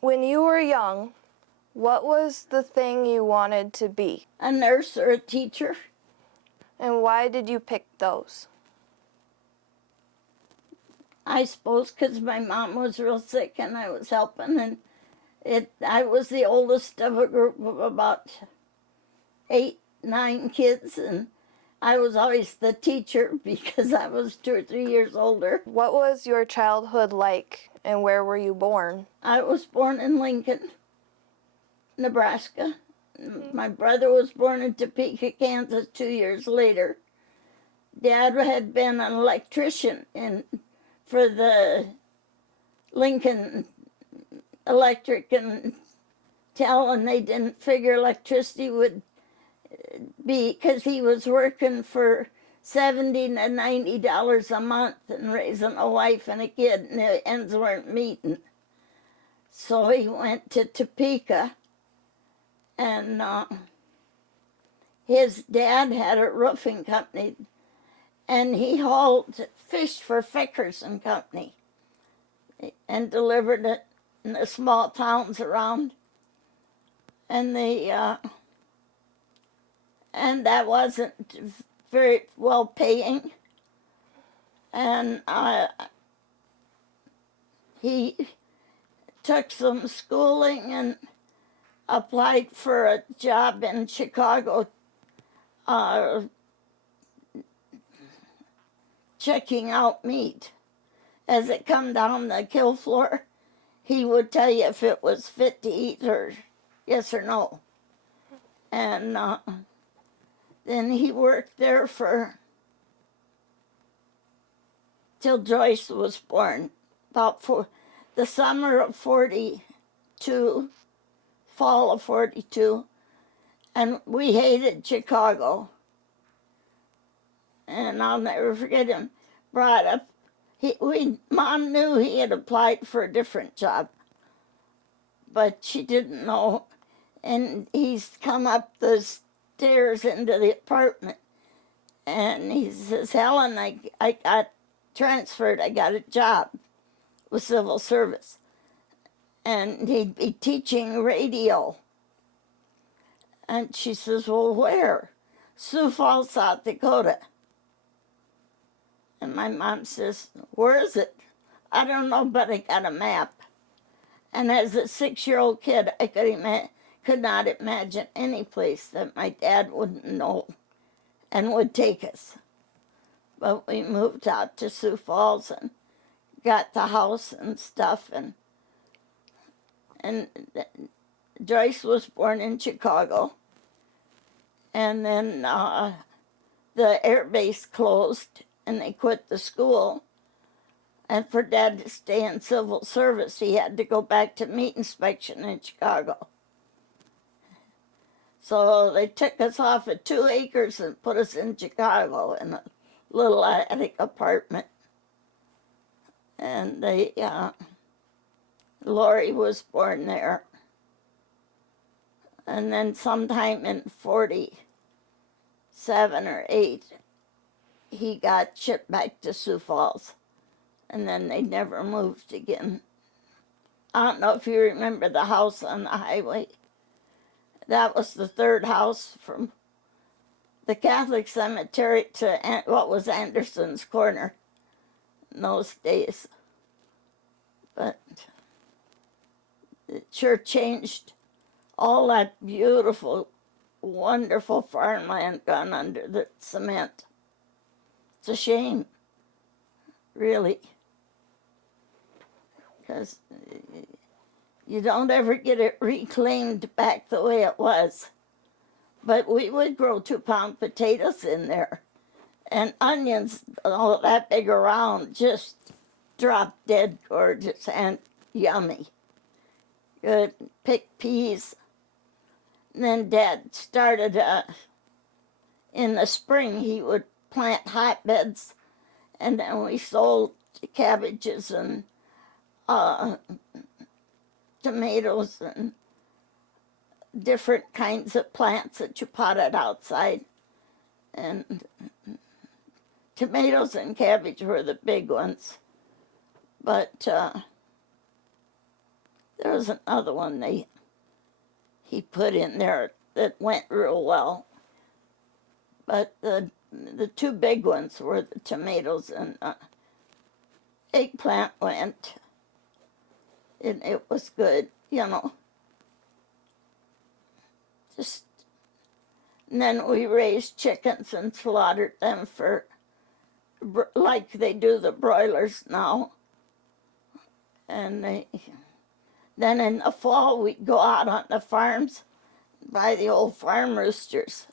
When you were young, what was the thing you wanted to be? A nurse or a teacher. And why did you pick those? I suppose because my mom was real sick and I was helping, and I was the oldest of a group of about 8, 9 kids, and I was always the teacher because I was 2 or 3 years older. What was your childhood like, and where were you born? I was born in Lincoln, Nebraska. My brother was born in Topeka, Kansas 2 years later. Dad had been an electrician for the Lincoln Electric and and they didn't figure electricity would be, because he was working for $70 to $90 a month and raising a wife and a kid, and the ends weren't meeting. So he went to Topeka, and his dad had a roofing company, and he hauled fish for Fickers and Company and delivered it in the small towns around. And and that wasn't very well paying. And he took some schooling and applied for a job in Chicago, checking out meat. As it come down the kill floor, he would tell you if it was fit to eat or yes or no. And then he worked there till Joyce was born, about the summer of 42, fall of 42, and we hated Chicago. And I'll never forget him. Brought up, Mom knew he had applied for a different job, but she didn't know. And he's come up the stairs into the apartment, and he says, Helen, I got transferred. I got a job with civil service. And he'd be teaching radio. And she says, well, where? Sioux Falls, South Dakota. And my mom says, where is it? I don't know, but I got a map. And as a 6-year-old kid, I could not imagine any place that my dad wouldn't know and would take us. But we moved out to Sioux Falls and got the house and stuff. And Joyce was born in Chicago. And then the air base closed and they quit the school. And for Dad to stay in civil service, he had to go back to meat inspection in Chicago. So they took us off of 2 acres and put us in Chicago in a little attic apartment. And Lori was born there. And then sometime in 47 or 8, he got shipped back to Sioux Falls. And then they never moved again. I don't know if you remember the house on the highway. That was the 3rd house from the Catholic cemetery to what was Anderson's Corner in those days. But it sure changed. All that beautiful, wonderful farmland gone under the cement. It's a shame, really. Because you don't ever get it reclaimed back the way it was. But we would grow 2-pound potatoes in there. And onions, all that big around, just drop dead gorgeous and yummy. Good, pick peas. And then Dad started, in the spring, he would plant hotbeds. And then we sold cabbages and tomatoes and different kinds of plants that you potted outside. And tomatoes and cabbage were the big ones. But There was another one he put in there that went real well. But the two big ones were the tomatoes and eggplant went. And it was good, you know. Just, and then we raised chickens and slaughtered them for, like they do the broilers now. And then in the fall, we'd go out on the farms, buy the old farm roosters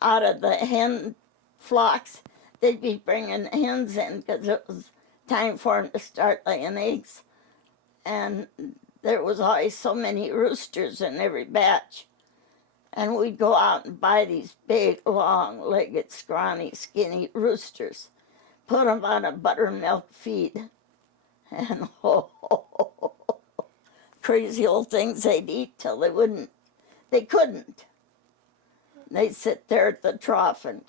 out of the hen flocks. They'd be bringing hens in because it was time for them to start laying eggs. And there was always so many roosters in every batch. And we'd go out and buy these big, long-legged, scrawny, skinny roosters, put them on a buttermilk feed, and crazy old things they'd eat till they couldn't. They'd sit there at the trough and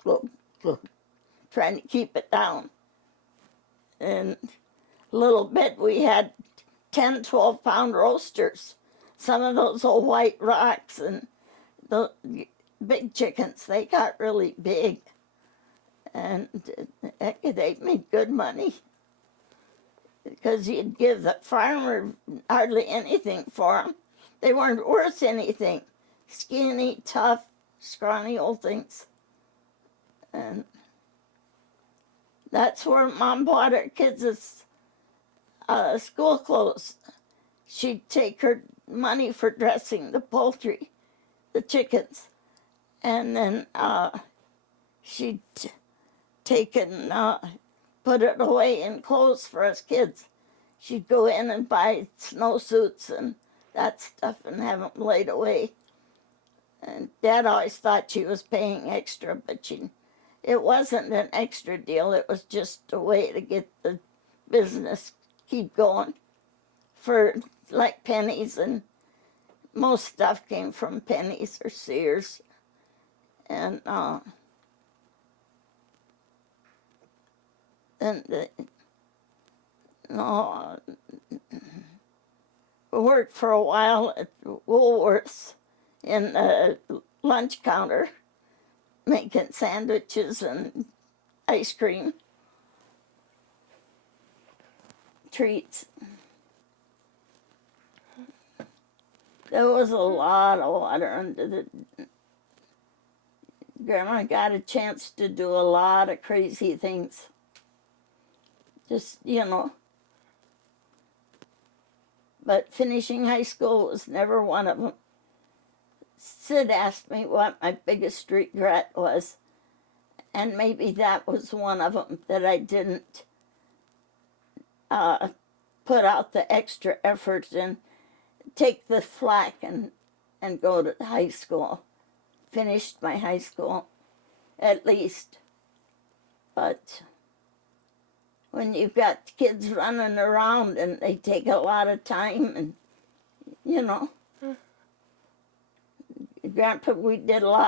trying to keep it down. And little bit, we had 10, 12-pound roasters. Some of those old white rocks and the big chickens, they got really big. And they made good money because you'd give the farmer hardly anything for them. They weren't worth anything. Skinny, tough, scrawny old things. And that's where Mom bought her kids' school clothes. She'd take her money for dressing the poultry, the chickens, and then she'd taken, put it away in clothes for us kids. She'd go in and buy snowsuits and that stuff and have them laid away. And Dad always thought she was paying extra, but it wasn't an extra deal. It was just a way to get the business keep going for like pennies, and most stuff came from Pennies or Sears. And worked for a while at Woolworths in the lunch counter, making sandwiches and ice cream, treats. There was a lot of water under the... Grandma got a chance to do a lot of crazy things. Just, you know. But finishing high school was never one of them. Sid asked me what my biggest regret was, and maybe that was one of them, that I didn't put out the extra effort and take the flack and go to high school. Finished my high school, at least. But when you've got kids running around and they take a lot of time, and, you know. Grandpa,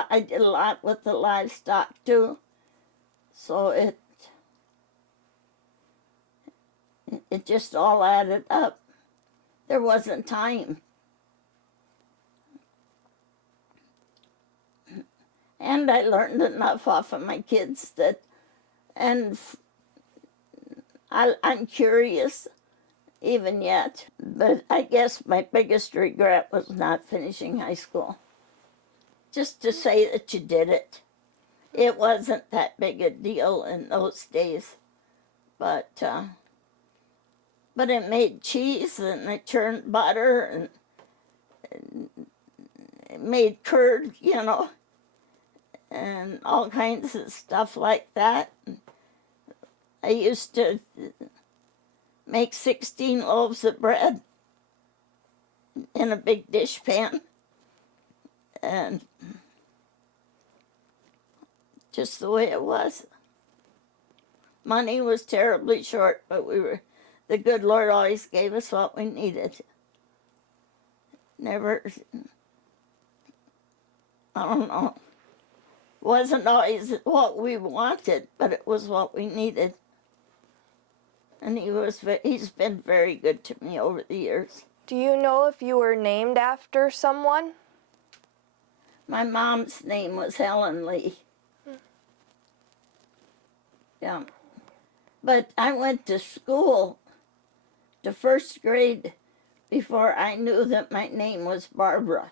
I did a lot with the livestock too. So it just all added up. There wasn't time. And I learned enough off of my kids and I'm curious even yet. But I guess my biggest regret was not finishing high school. Just to say that you did it. It wasn't that big a deal in those days. But it made cheese, and it churned butter, and it made curd, you know, and all kinds of stuff like that. I used to make 16 loaves of bread in a big dish pan. And just the way it was. Money was terribly short, but the good Lord always gave us what we needed. Never, I don't know, wasn't always what we wanted, but it was what we needed. And he's been very good to me over the years. Do you know if you were named after someone? My mom's name was Helen Lee. Yeah. But I went to school to first grade before I knew that my name was Barbara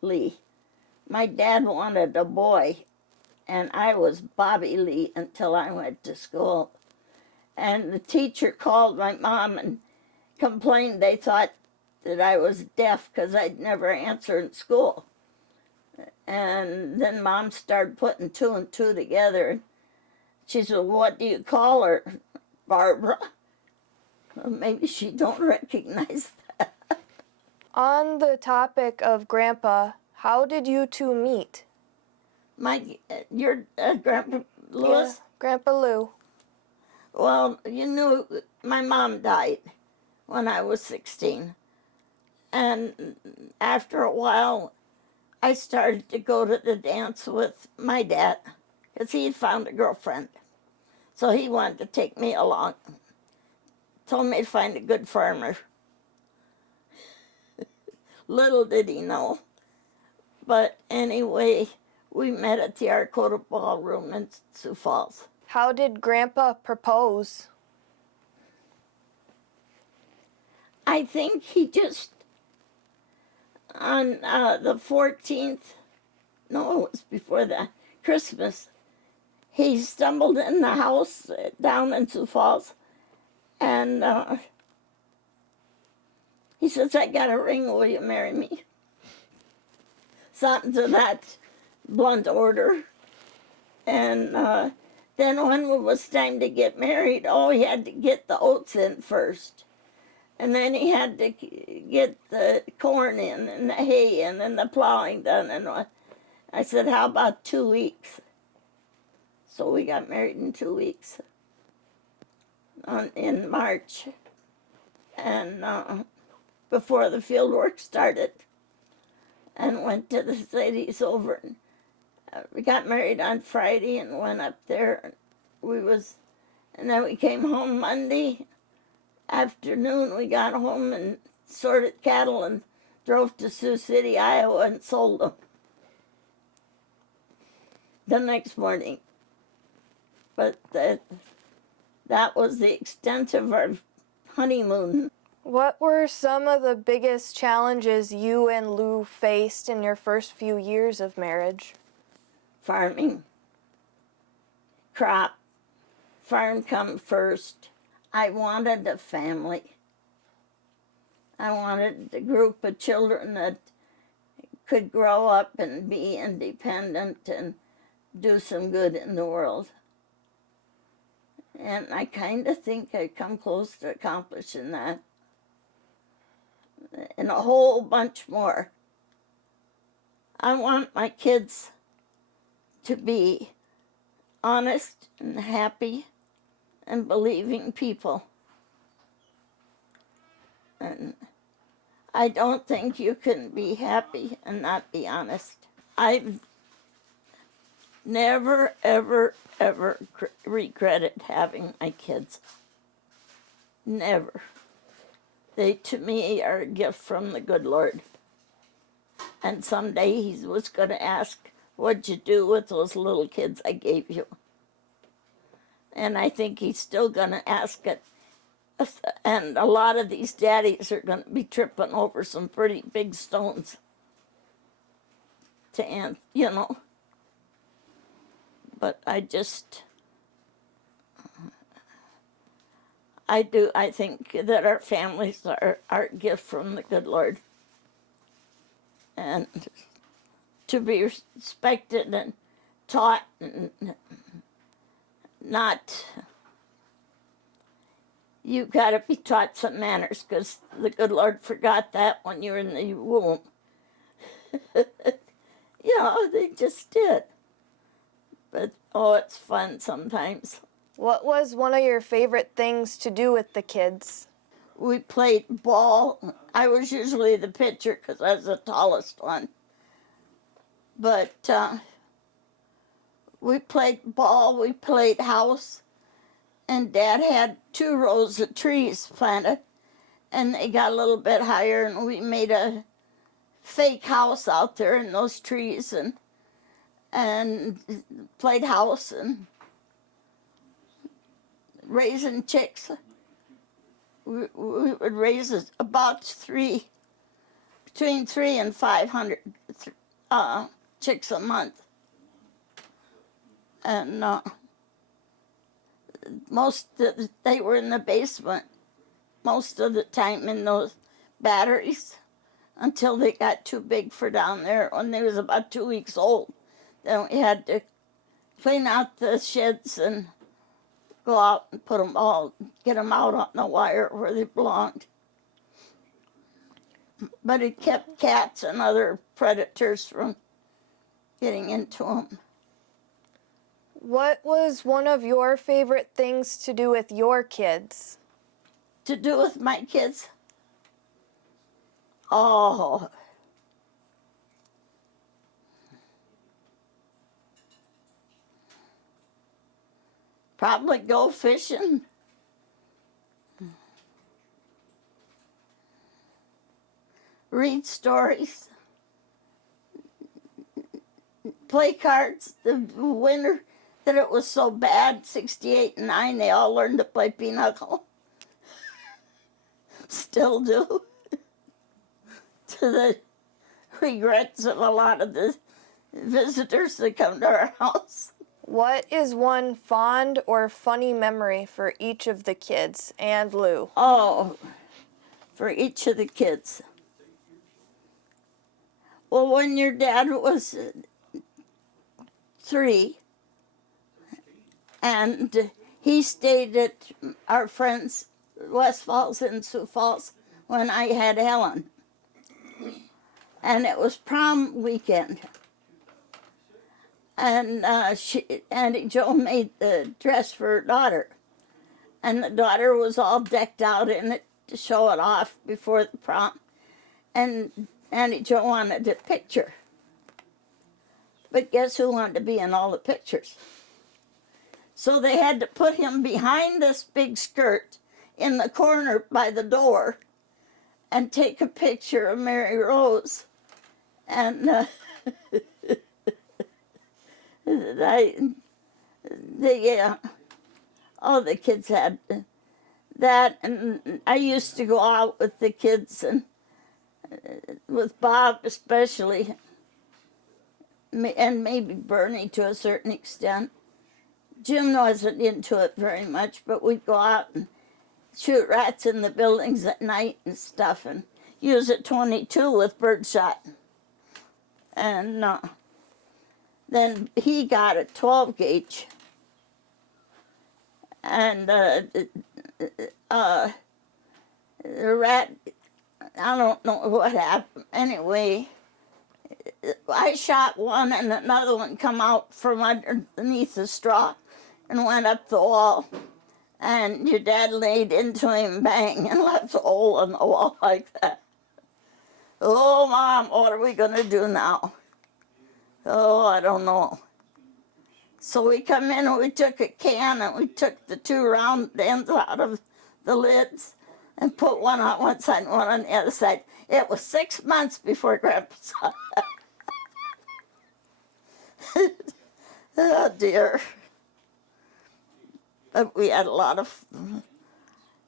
Lee. My dad wanted a boy, and I was Bobby Lee until I went to school. And the teacher called my mom and complained they thought that I was deaf because I'd never answer in school. And then Mom started putting two and two together. She said, "What do you call her, Barbara?" Well, maybe she don't recognize that. On the topic of Grandpa, how did you two meet? Your Grandpa Lewis? Yeah, Grandpa Lou. Well, you knew my mom died when I was 16. And after a while, I started to go to the dance with my dad because he had found a girlfriend. So he wanted to take me along. Told me to find a good farmer. Little did he know. But anyway, we met at the Arcota Ballroom in Sioux Falls. How did Grandpa propose? I think he just, on the 14th, no, it was before that, Christmas, he stumbled in the house down in Sioux Falls, and he says, "I got a ring, will you marry me?" Something to that blunt order. And then when it was time to get married, he had to get the oats in first. And then he had to get the corn in and the hay in and the plowing done. And I said, "How about 2 weeks?" So we got married in 2 weeks in March. And before the field work started, and went to the cities over. We got married on Friday and went up there. And then we came home Monday afternoon. We got home and sorted cattle and drove to Sioux City, Iowa, and sold them the next morning. But that was the extent of our honeymoon. What were some of the biggest challenges you and Lou faced in your first few years of marriage? Farming, crop, farm come first. I wanted a family. I wanted a group of children that could grow up and be independent and do some good in the world. And I kind of think I've come close to accomplishing that. And a whole bunch more. I want my kids to be honest and happy and believing people. And I don't think you can be happy and not be honest. I've never, ever, ever regretted having my kids. Never. They, to me, are a gift from the good Lord. And someday he was going to ask, "What'd you do with those little kids I gave you?" And I think he's still going to ask it. And a lot of these daddies are going to be tripping over some pretty big stones to answer, you know. But I think that our families are a gift from the good Lord. And to be respected and taught and not, you got to be taught some manners because the good Lord forgot that when you were in the womb. You know, they just did. But, it's fun sometimes. What was one of your favorite things to do with the kids? We played ball. I was usually the pitcher because I was the tallest one. But we played ball, we played house, and Dad had 2 rows of trees planted and they got a little bit higher, and we made a fake house out there in those trees, and played house and raising chicks. We would raise about between 300 and 500 chicks a month, and they were in the basement most of the time in those batteries until they got too big for down there. When they was about 2 weeks old, then we had to clean out the sheds and go out and get them out on the wire where they belonged. But it kept cats and other predators from getting into them. What was one of your favorite things to do with your kids? To do with my kids? Oh, probably go fishing. Read stories. Play cards. The winter that it was so bad, 68 and 9, they all learned to play pinochle. Still do. To the regrets of a lot of the visitors that come to our house. What is one fond or funny memory for each of the kids and Lou? Oh, for each of the kids. Well, when your dad was 3, and he stayed at our friends West Falls and Sioux Falls when I had Helen. And it was prom weekend. And Auntie Jo made the dress for her daughter. And the daughter was all decked out in it to show it off before the prom. And Auntie Jo wanted a picture. But guess who wanted to be in all the pictures? So they had to put him behind this big skirt in the corner by the door and take a picture of Mary Rose. And all the kids had that. And I used to go out with the kids, and with Bob especially, and maybe Bernie to a certain extent. Jim wasn't into it very much, but we'd go out and shoot rats in the buildings at night and stuff, and use a 22 with birdshot. And then he got a 12 gauge, and the rat, I don't know what happened. Anyway, I shot one, and another one come out from underneath the straw and went up the wall. And your dad laid into him, bang, and left a hole in the wall like that. Oh, Mom, what are we going to do now? Oh, I don't know. So we come in and we took a can and we took the 2 round ends out of the lids and put one on one side and one on the other side. It was 6 months before Grandpa saw that. Oh, dear. But we had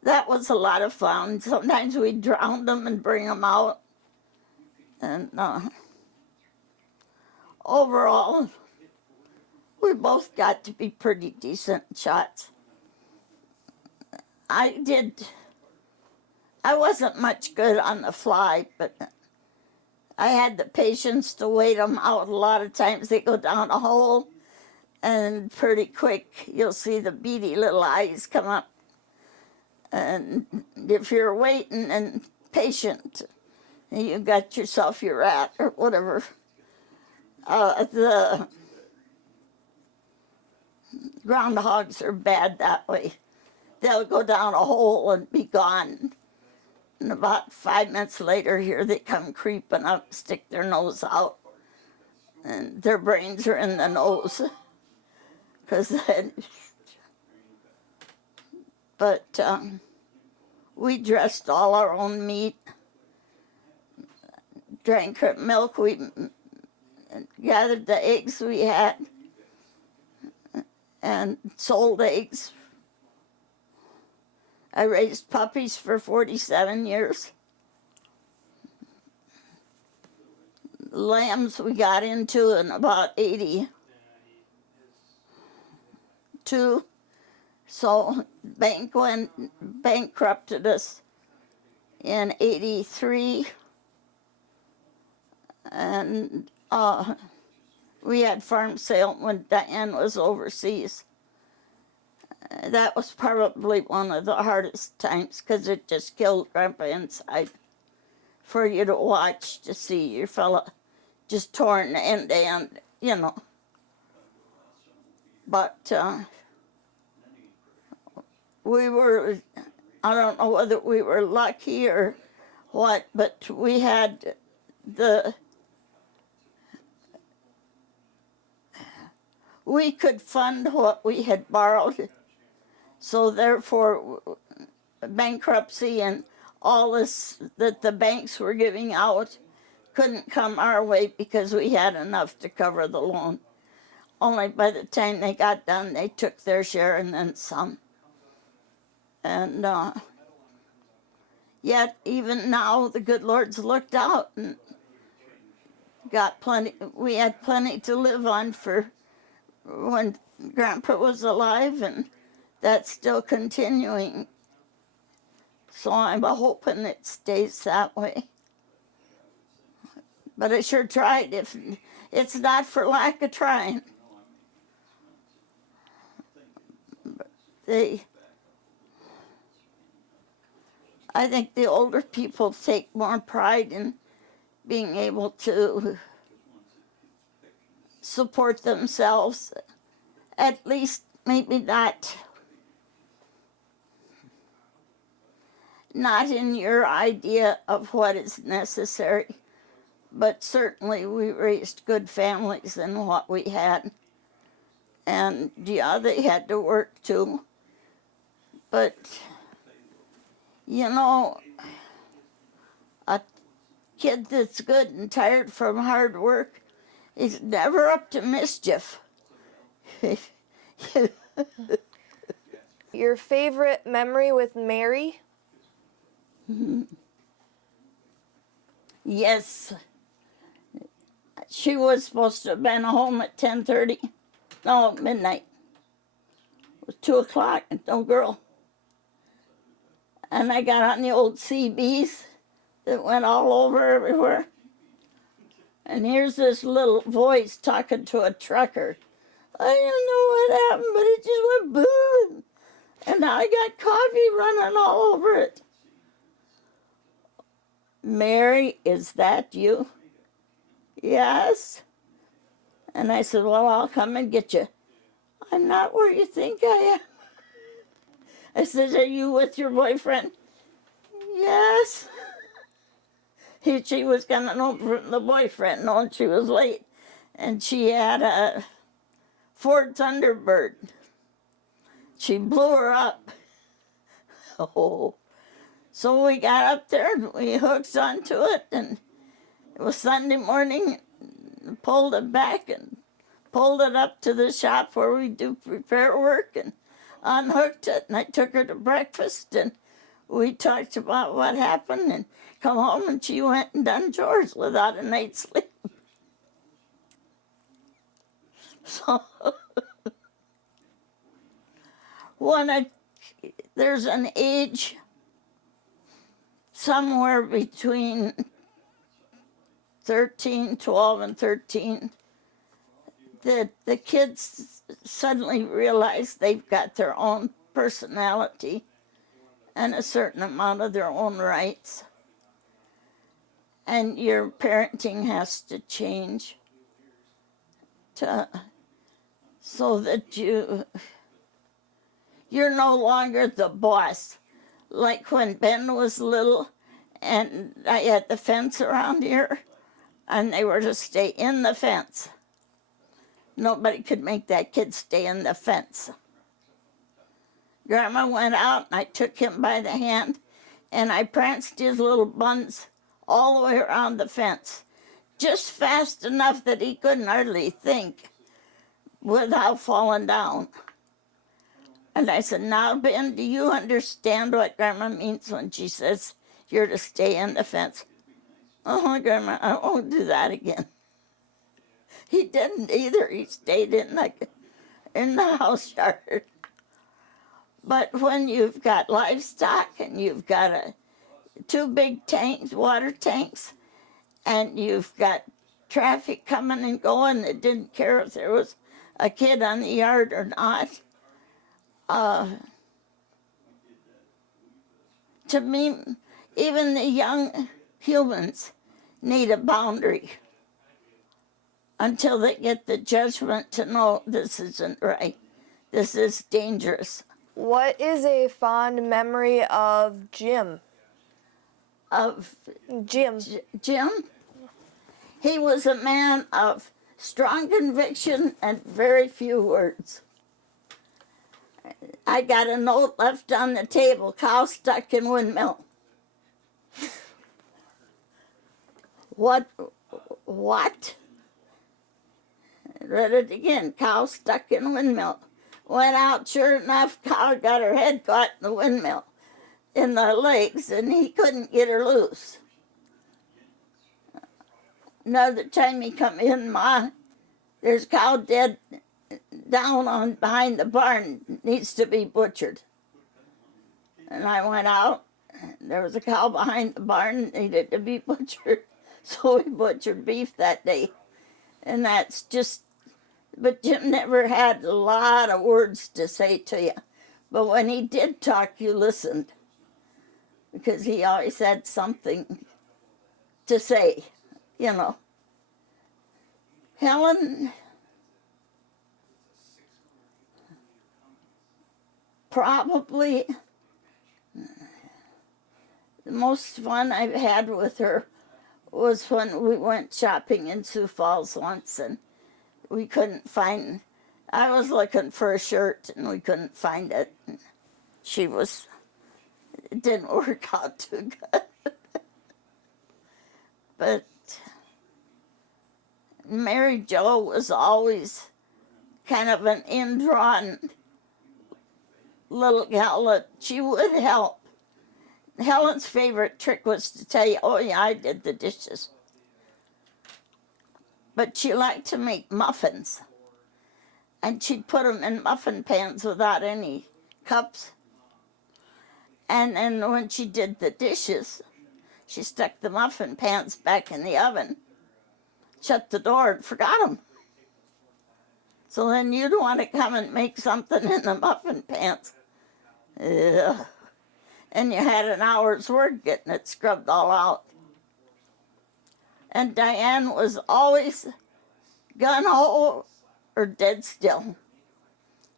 that was a lot of fun. Sometimes we drown them and bring them out. And overall, we both got to be pretty decent shots. I wasn't much good on the fly, but I had the patience to wait them out. A lot of times they go down a hole, and pretty quick you'll see the beady little eyes come up. And if you're waiting and patient, you got yourself your rat or whatever. The groundhogs are bad that way. They'll go down a hole and be gone. And about 5 minutes later, here they come creeping up, stick their nose out. And their brains are in the nose. But We dressed all our own meat, drank our milk, we gathered the eggs we had, and sold eggs. I raised puppies for 47 years. Lambs we got into in about 82. So bank bankrupted us in 83. And we had farm sale when Diane was overseas. That was probably one of the hardest times because it just killed Grandpa inside. For you to watch, to see your fella just torn end to end, you know. But we were, I don't know whether we were lucky or what, but we had we could fund what we had borrowed. So therefore, bankruptcy and all this that the banks were giving out couldn't come our way because we had enough to cover the loan. Only by the time they got done, they took their share and then some. And yet, even now, the good Lord's looked out and got plenty. We had plenty to live on for when Grandpa was alive, and that's still continuing. So I'm hoping it stays that way. But I sure tried. If it's not for lack of trying. I think the older people take more pride in being able to support themselves, at least maybe not in your idea of what is necessary, but certainly we raised good families in what we had. And yeah, they had to work too. But, you know, a kid that's good and tired from hard work is never up to mischief. Your favorite memory with Mary? Yes. She was supposed to have been home at 10:30. No, midnight. It was 2 o'clock, no girl. And I got on the old CBs that went all over everywhere. And here's this little voice talking to a trucker. I don't know what happened, but it just went boom. And I got coffee running all over it. Mary, is that you? Yes. And I said, well, I'll come and get you. I'm not where you think I am. I said, are you with your boyfriend? Yes. She was coming home from the boyfriend, knowing she was late. And she had a Ford Thunderbird. She blew her up. Oh. So we got up there and we hooked onto it, and it was Sunday morning, pulled it back and pulled it up to the shop where we do repair work and unhooked it, and I took her to breakfast, and we talked about what happened and come home, and she went and done chores without a night's sleep. So there's an age somewhere between 12 and 13 that the kids suddenly realize they've got their own personality and a certain amount of their own rights. And your parenting has to change so that you're no longer the boss. Like when Ben was little and I had the fence around here and they were to stay in the fence. Nobody could make that kid stay in the fence. Grandma went out and I took him by the hand and I pranced his little buns all the way around the fence, just fast enough that he couldn't hardly think without falling down. And I said, now, Ben, do you understand what Grandma means when she says you're to stay in the fence? Oh, Grandma, I won't do that again. He didn't either. He stayed in the house yard. But when you've got livestock and you've got two big tanks, water tanks, and you've got traffic coming and going that didn't care if there was a kid on the yard or not, to me, even the young humans need a boundary until they get the judgment to know this isn't right. This is dangerous. What is a fond memory of Jim? Of Jim. Jim, he was a man of strong conviction and very few words. I got a note left on the table, cow stuck in windmill. What? Read it again, cow stuck in windmill. Went out, sure enough, cow got her head caught in the windmill, in the legs, and he couldn't get her loose. Another time he come in, Ma, there's cow dead down on behind the barn, needs to be butchered. And I went out, there was a cow behind the barn, needed to be butchered. So we butchered beef that day. And that's just, but Jim never had a lot of words to say to you. But when he did talk, you listened. Because he always had something to say, you know. Helen, probably the most fun I've had with her was when we went shopping in Sioux Falls once and we couldn't find, I was looking for a shirt and we couldn't find it. And it didn't work out too good. But Mary Jo was always kind of an indrawn little gal that she would help. Helen's favorite trick was to tell you, oh yeah, I did the dishes. But she liked to make muffins. And she'd put them in muffin pans without any cups. And then when she did the dishes, she stuck the muffin pans back in the oven, shut the door, and forgot them. So then you'd want to come and make something in the muffin pans. Ugh. And you had an hour's work getting it scrubbed all out. And Diane was always gung-ho or dead still.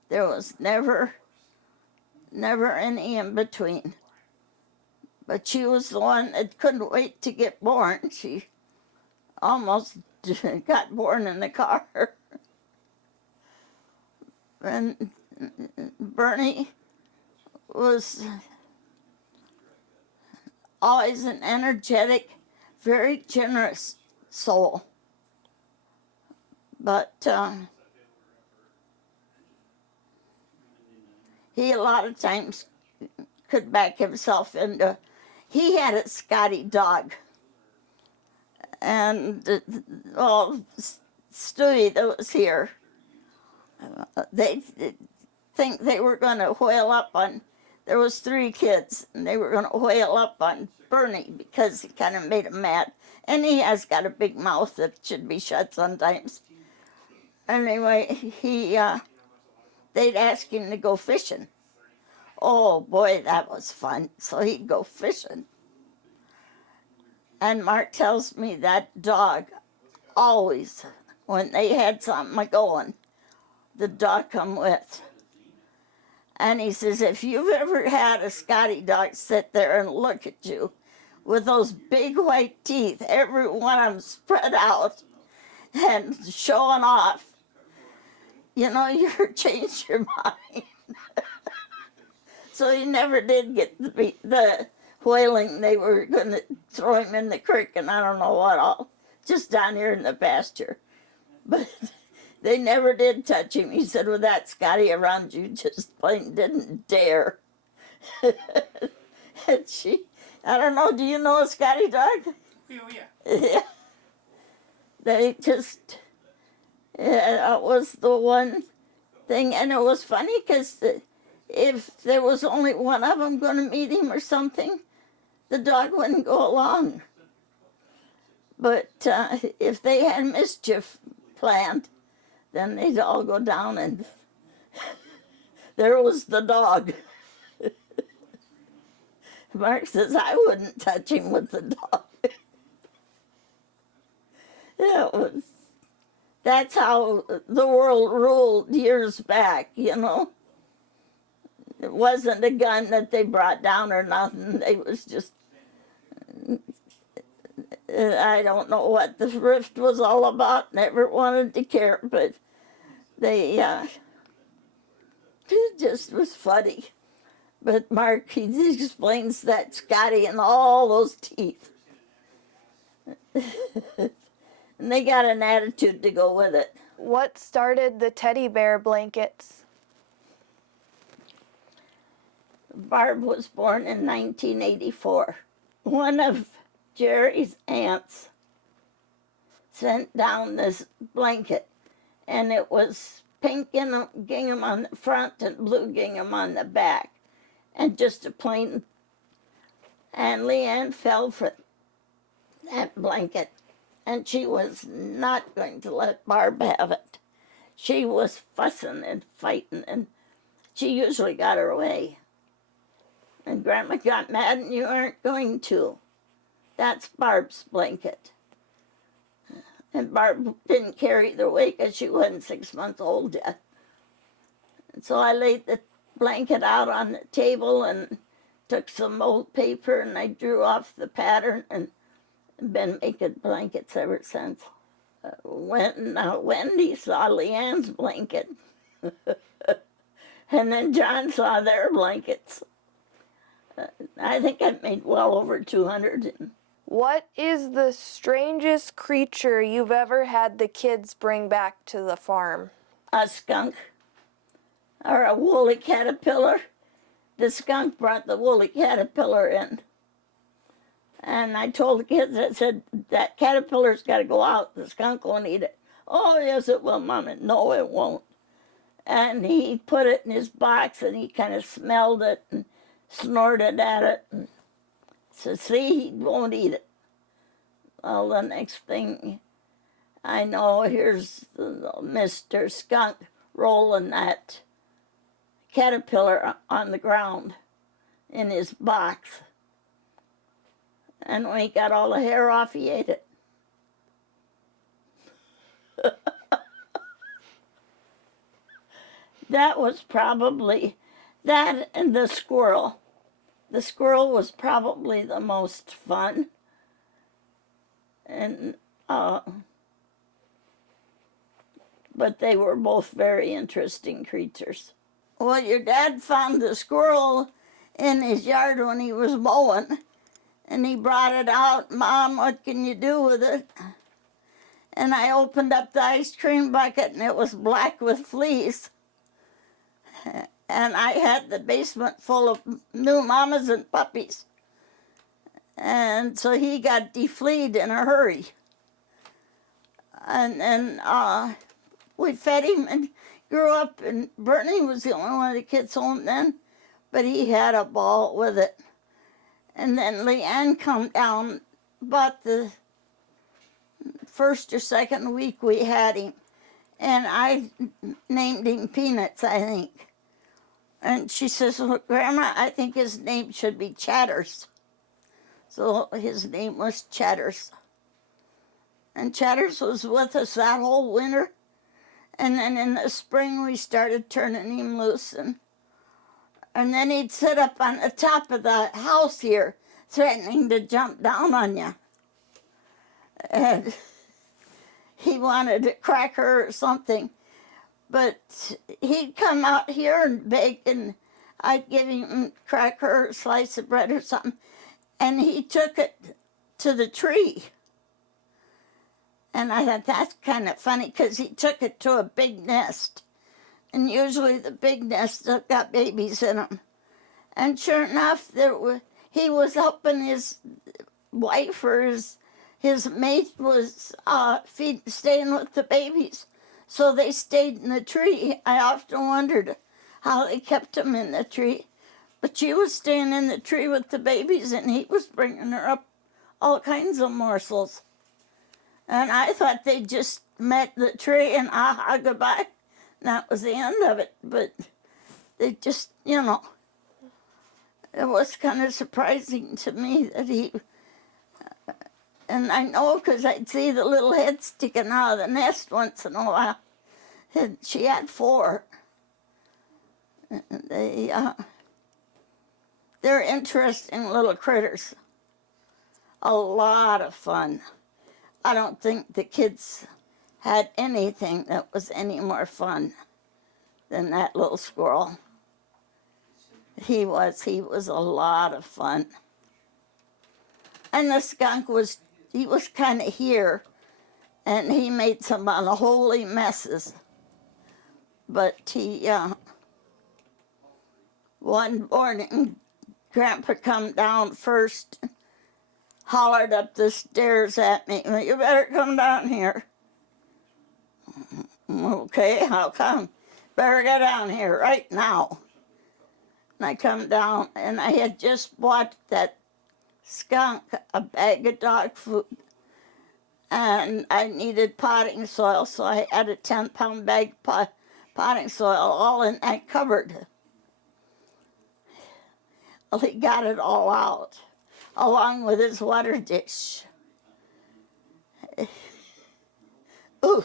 There was never any in between. But she was the one that couldn't wait to get born. She almost got born in the car. And Bernie was always an energetic, very generous soul. But he a lot of times could back himself into, he had a Scotty dog. And, Stewie that was here, they think they were going to whale up on, there was 3 kids, and they were going to whale up on Bernie because he kind of made him mad. And he has got a big mouth that should be shut sometimes. Anyway, they'd ask him to go fishing. Oh boy, that was fun. So he'd go fishing. And Mark tells me that dog always, when they had something going, the dog come with. And he says, if you've ever had a Scotty dog sit there and look at you with those big white teeth, every one of them spread out and showing off, you know, you're changed your mind. So he never did get the wailing they were going to throw him in the creek and I don't know what all, just down here in the pasture. But they never did touch him. He said, with that Scotty around, you just plain didn't dare. And I don't know, do you know a Scotty dog? Oh, yeah. Yeah. They just, yeah, that was the one thing. And it was funny because if there was only one of them going to meet him or something, the dog wouldn't go along. But if they had mischief planned, then they'd all go down and there was the dog. Mark says, I wouldn't touch him with the dog. That's how the world ruled years back, you know. It wasn't a gun that they brought down or nothing. It was just, I don't know what the rift was all about. Never wanted to care, but they, it just was funny. But Mark, he explains that Scotty and all those teeth. And they got an attitude to go with it. What started the teddy bear blankets? Barb was born in 1984. One of Jerry's aunts sent down this blanket, and it was pink gingham on the front and blue gingham on the back, and just a plain. And Leanne fell for that blanket, and she was not going to let Barb have it. She was fussing and fighting, and she usually got her way. And Grandma got mad, and you aren't going to. That's Barb's blanket. And Barb didn't care either way because she wasn't 6 months old yet. And so I laid the blanket out on the table and took some old paper and I drew off the pattern and been making blankets ever since. When Wendy saw Leanne's blanket, and then John saw their blankets. I think I've made well over 200. What is the strangest creature you've ever had the kids bring back to the farm? A skunk or a woolly caterpillar. The skunk brought the woolly caterpillar in. And I told the kids, I said, that caterpillar's got to go out. The skunk won't eat it. Oh, yes, it will, Mama. No, it won't. And he put it in his box, and he kind of smelled it and snorted at it. And said, see, he won't eat it. Well, the next thing I know, here's Mr. Skunk rolling that caterpillar on the ground in his box. And when he got all the hair off, he ate it. That was probably, that and the squirrel. The squirrel was probably the most fun. And, but they were both very interesting creatures. Well, your dad found the squirrel in his yard when he was mowing. And he brought it out. Mom, what can you do with it? And I opened up the ice cream bucket, and it was black with fleas. And I had the basement full of new mamas and puppies. And so he got defleed in a hurry. And then we fed him and grew up, and Bernie was the only one of the kids home then, but he had a ball with it. And then Leanne come down about the first or second week we had him. And I named him Peanuts, I think. And she says, well, Grandma, I think his name should be Chatters. So his name was Chatters. And Chatters was with us that whole winter. And then in the spring we started turning him loose. And then he'd sit up on the top of the house here, threatening to jump down on you. And he wanted a cracker or something. But he'd come out here and bake, and I'd give him a cracker or a slice of bread or something. and he took it to the tree. And I thought, that's kind of funny, because he took it to a big nest. And usually the big nests have got babies in them. And sure enough, he was helping his wife, or his mate was staying with the babies. So they stayed in the tree. I often wondered how they kept them in the tree. But she was staying in the tree with the babies, and he was bringing her up all kinds of morsels. And I thought they just met the tree and aha, goodbye. And that was the end of it. But they just, you know, it was kind of surprising to me that he, and I know because I'd see the little head sticking out of the nest once in a while. And she had 4. And they're interesting little critters. A lot of fun. I don't think the kids had anything that was any more fun than that little squirrel. He was a lot of fun. And the skunk he was kind of here, and he made some unholy messes. But one morning, Grandpa come down first, hollered up the stairs at me, "You better come down here." "Okay, how come?" "Better get down here right now." And I come down, and I had just bought that skunk a bag of dog food, and I needed potting soil, so I had a 10-pound bag of potting soil all in that cupboard. Well, he got it all out, along with his water dish. Ooh,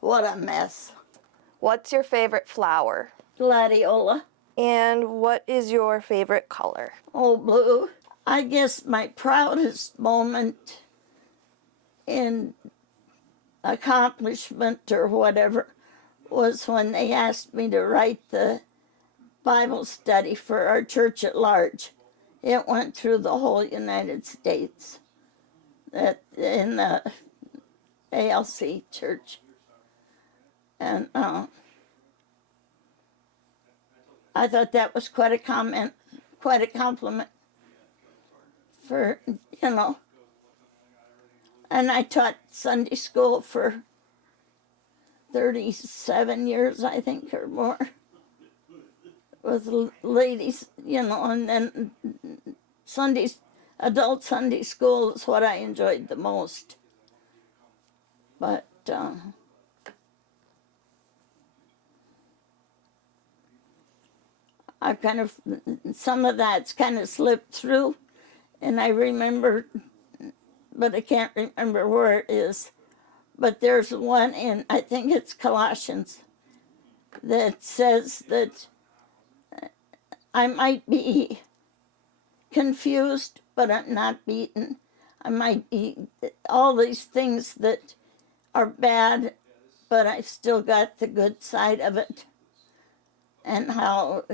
what a mess. What's your favorite flower? Gladiola. And what is your favorite color? Oh, blue. I guess my proudest moment in accomplishment or whatever was when they asked me to write the Bible study for our church at large. It went through the whole United States, in the ALC church. And I thought that was quite a compliment for, you know. And I taught Sunday school for 37 years, I think, or more, with ladies, you know, and then adult Sunday school is what I enjoyed the most. But I've kind of, some of that's kind of slipped through, and I remember, but I can't remember where it is. But there's one in, I think it's Colossians, that says that I might be confused, but I'm not beaten. I might be all these things that are bad, but I've still got the good side of it. And how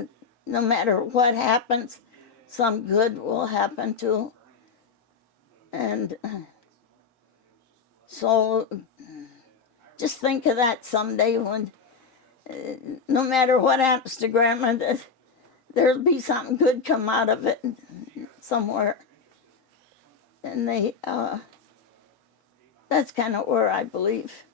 no matter what happens, some good will happen too. And so just think of that someday when, no matter what happens to Grandma, there'll be something good come out of it somewhere. And that's kind of where I believe.